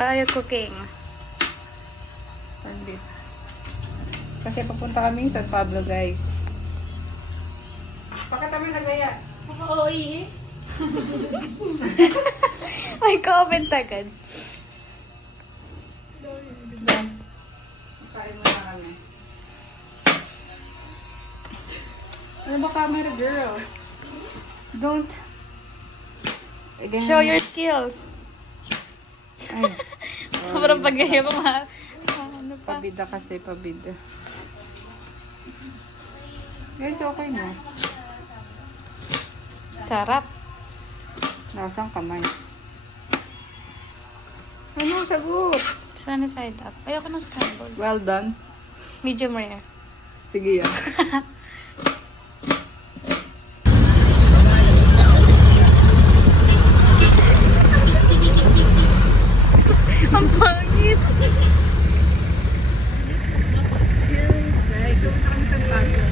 What are you cooking? Corned beef. Kasi papunta kami sa San Pablo, guys. Bakit kami nagaya? Oo, eh. May comment agad. Yes. Kain mo na kami. Ano ba camera, girl? Don't. Again. Show your skills. Ay. Sobrang pag-gaya mo, ha? Ano pa? Pabida kasi, pabida. Guys, okay na. Sarap. Lasang kamay. Ano, sagot? Sana side up. Ayoko ng scrambled. Well done. Medium rare. Sige yan. Ang pangit. Guys, pumunta kami sa San Pablo.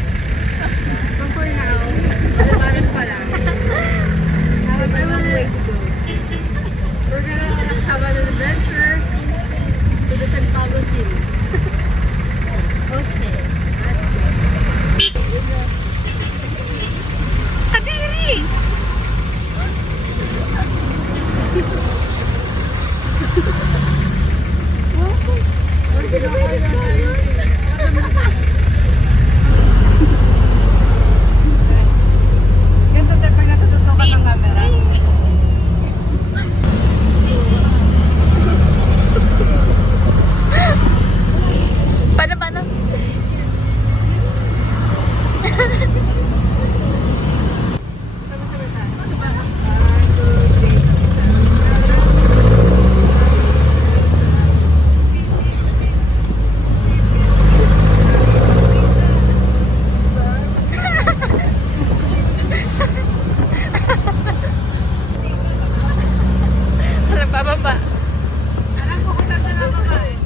So for now, Alamaros pa lang. Have a long way to go. We're gonna have an adventure to the San Pablo City. Okay, let's go. Kadiri! Ganito tayo pag natututukan ng camera. Paano? Sabi-sabi tayo. Wala pababa. Alam ko kung saan na ako eh.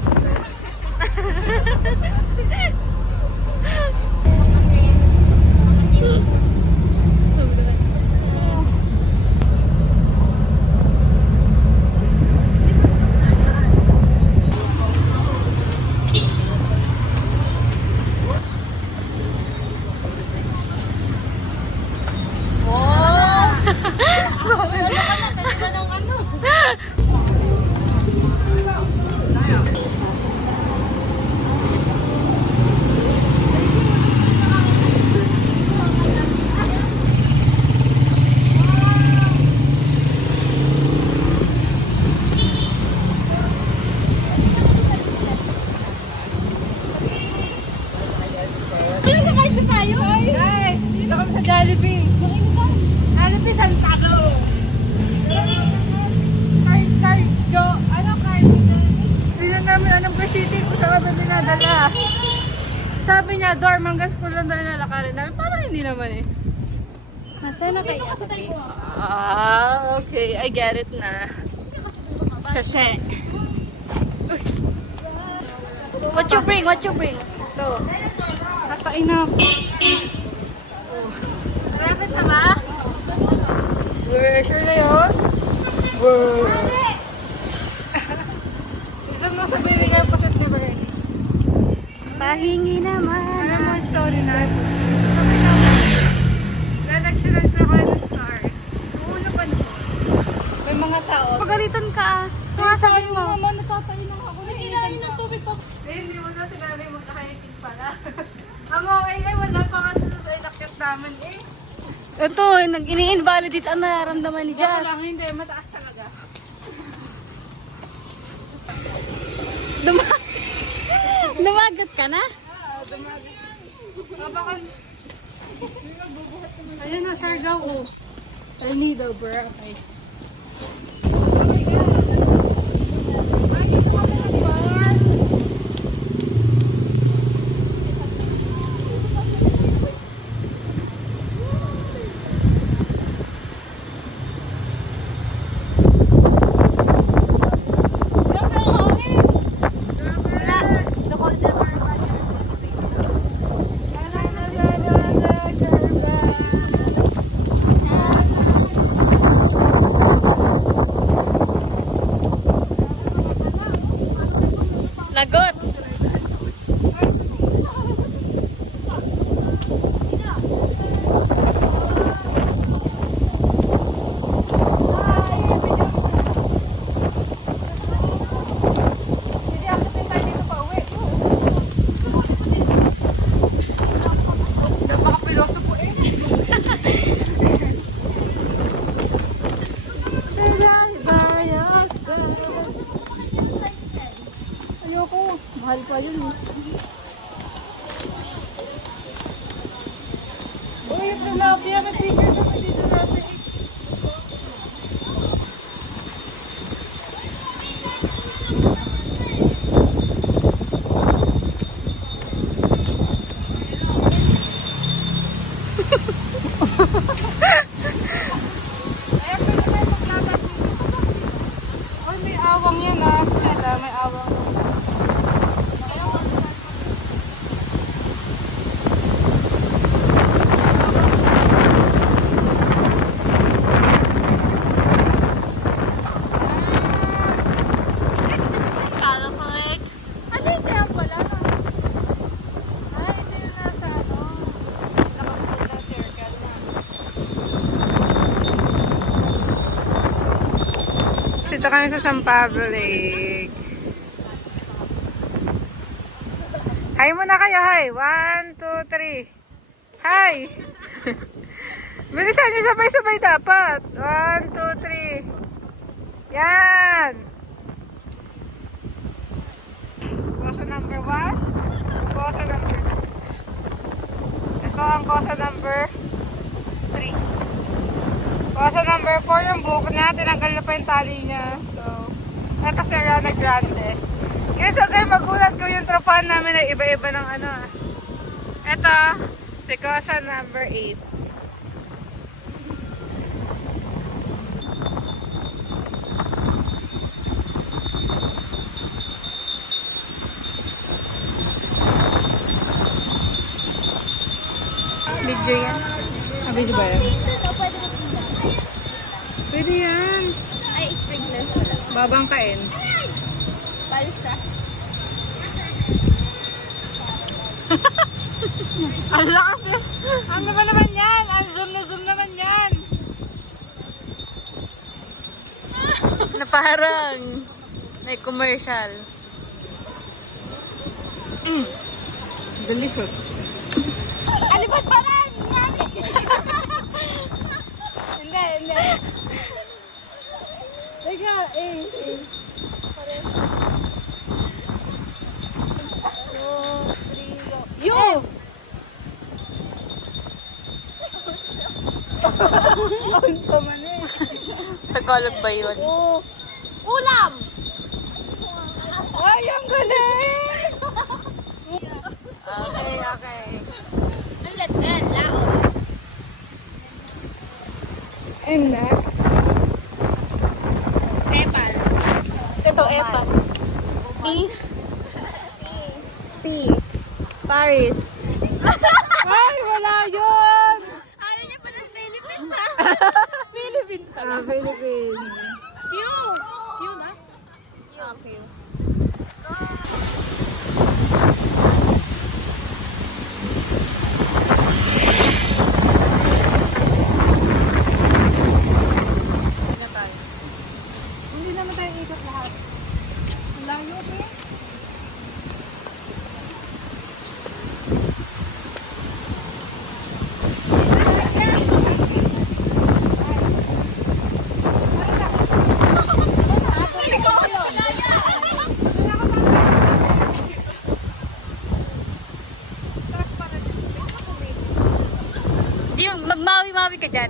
Guys, dito kami sa Jollibee. Jollibee San Pablo. Hindi na namin alam kung city kung saan kami dinadala. Sabi niya, Dormangas ko lang daw nilalakarin namin. Parang hindi naman eh. Nasaan na kaya? Ah, okay. I get it na. Sashe. What you bring? Ito. Kakain na ako. Rabbit na ba? Sure na yun? Gusto mo sabihin nga pasit ni Bern? Pahingi naman. Alam mo ang story na ito? Nag-actionan na ako ng star. Una pa naman. May mga tao. Pagalitan ka. Sabi mo. Mama, natatainan ako. Kailangan ng tubig pa. Eh, hindi mo na sinabi mo nakahiking pala. Ang okay eh, wala pa nga sa inakit namin eh. Ito, ini-invalidate ang nararamdaman ni Diyan lang, Jazz. hindi. Mataas talaga. Dumagat ka na? Babakan. Ayan na, Sargaw. Oh. Tornado, bro. Okay. Oh my God. Ay, ito ka na ba? yung tilapia. May figure naman dito natin. Ayan, pwede tayo maglaban dito. Or may awang yan ah. Ito, may awang. This is in California. Ano yung kaya pala? Ay, ito yung nasa ano. Nakapagod ng circle na. Dito kami sa San Pablo Lake. Hi muna kayo, hi. 1, 2, 3. Hi! Bilisan niyo, sabay-sabay dapat. 1, 2, 3. Yan! Kosa number 1. Kosa number 2. Ito ang kosa number 3. Kosa number 4 yung buhok niya. Tinanggal na pa yung tali niya. So, ito si Ariana Grande. Guys, huwag kayo magulat ko yung tropahan namin ay iba-iba ng ano. Ito, si kosa number 8. Video yan. Video ba yan? Pwede yan. Ay, sprinkler wala. Babangkain. Balsa. Ang lakas na. Ano naman yan? Ang zoom na zoom naman yan. Na parang may commercial. Delicious. Alibad pa rin! Hindi, hindi. Teka, Yo! Ang sama na eh. Tagalog ba yun? Ulam! Ay, ang galing! Okay, okay. Ulit din, Laos. And na? Nepal. Ito, Epal. P. P. Paris. Ay, wala yun! Ano niya pa ng Philippines, ha? Philippines pala. Philippines. Q. Q na? Q. Hindi naman tayo ikot lahat. Ang layo eh. Di, magmawi-mawi ka dyan.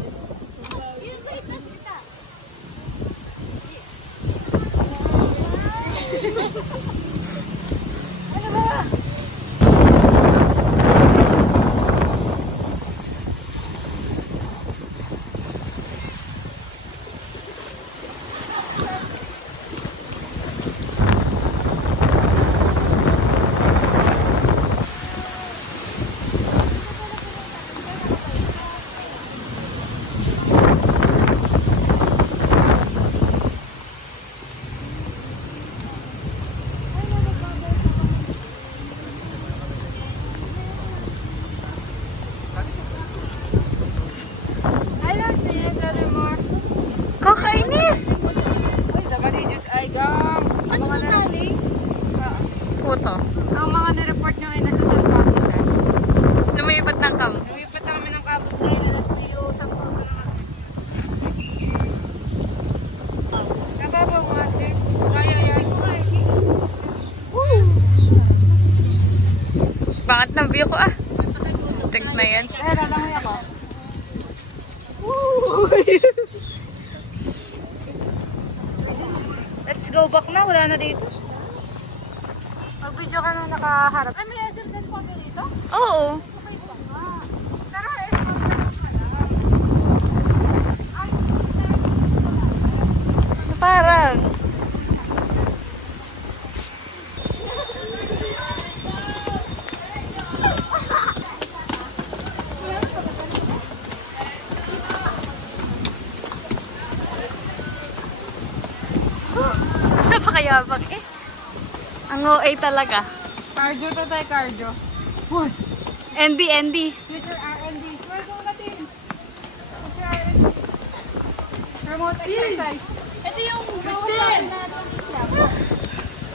I don't see it anymore. Kakainis! Uy, sa kanijut ay gam. Ano ba tali? Puto. Ang mga nireport nyo ay nasa San Pablo na. Lumipat ng kam. Lumipat na kami ng campus ngayon. Alas Pio, San Pablo naman. Nababaw mo ate. Kaya yan. Bangat ng view ko ah. Tek na yan. Eh, lalangoy ako. Let's go back na. Wala na dito. Mag-video ka na nakaharap. Ay, may SMN pa ba dito? Oo. Okay pa nga. Tara, SMN pa lang. Parang. Napakayabang eh. Ang OA talaga. Cardio to tayo, cardio. ND. Future R&D. Where's mo natin? Future R&D. Remote exercise. Ito yung Christine!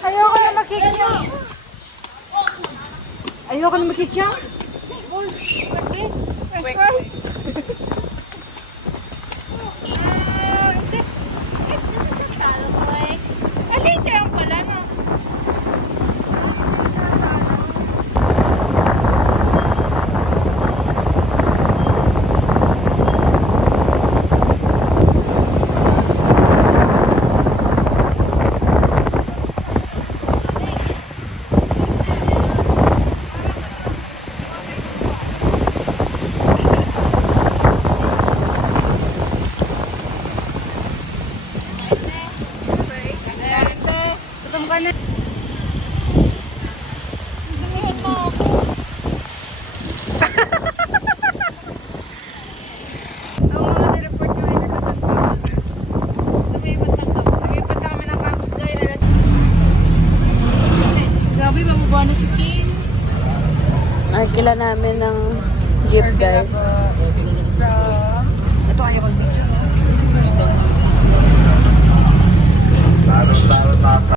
Ayoko na makikyam. Ayoko na makikyam. Express. Alite ang pala, no? Gutom ka na. Dumihan mo ako. Ang mga nireport nyo ay nasa San Pablo na. Lumipat lang kami. Lumipat na kami ng campus guys. Grabe, mabubuha na si King. Nakikila namin ng jeep guys. Ito ayaw mag-video.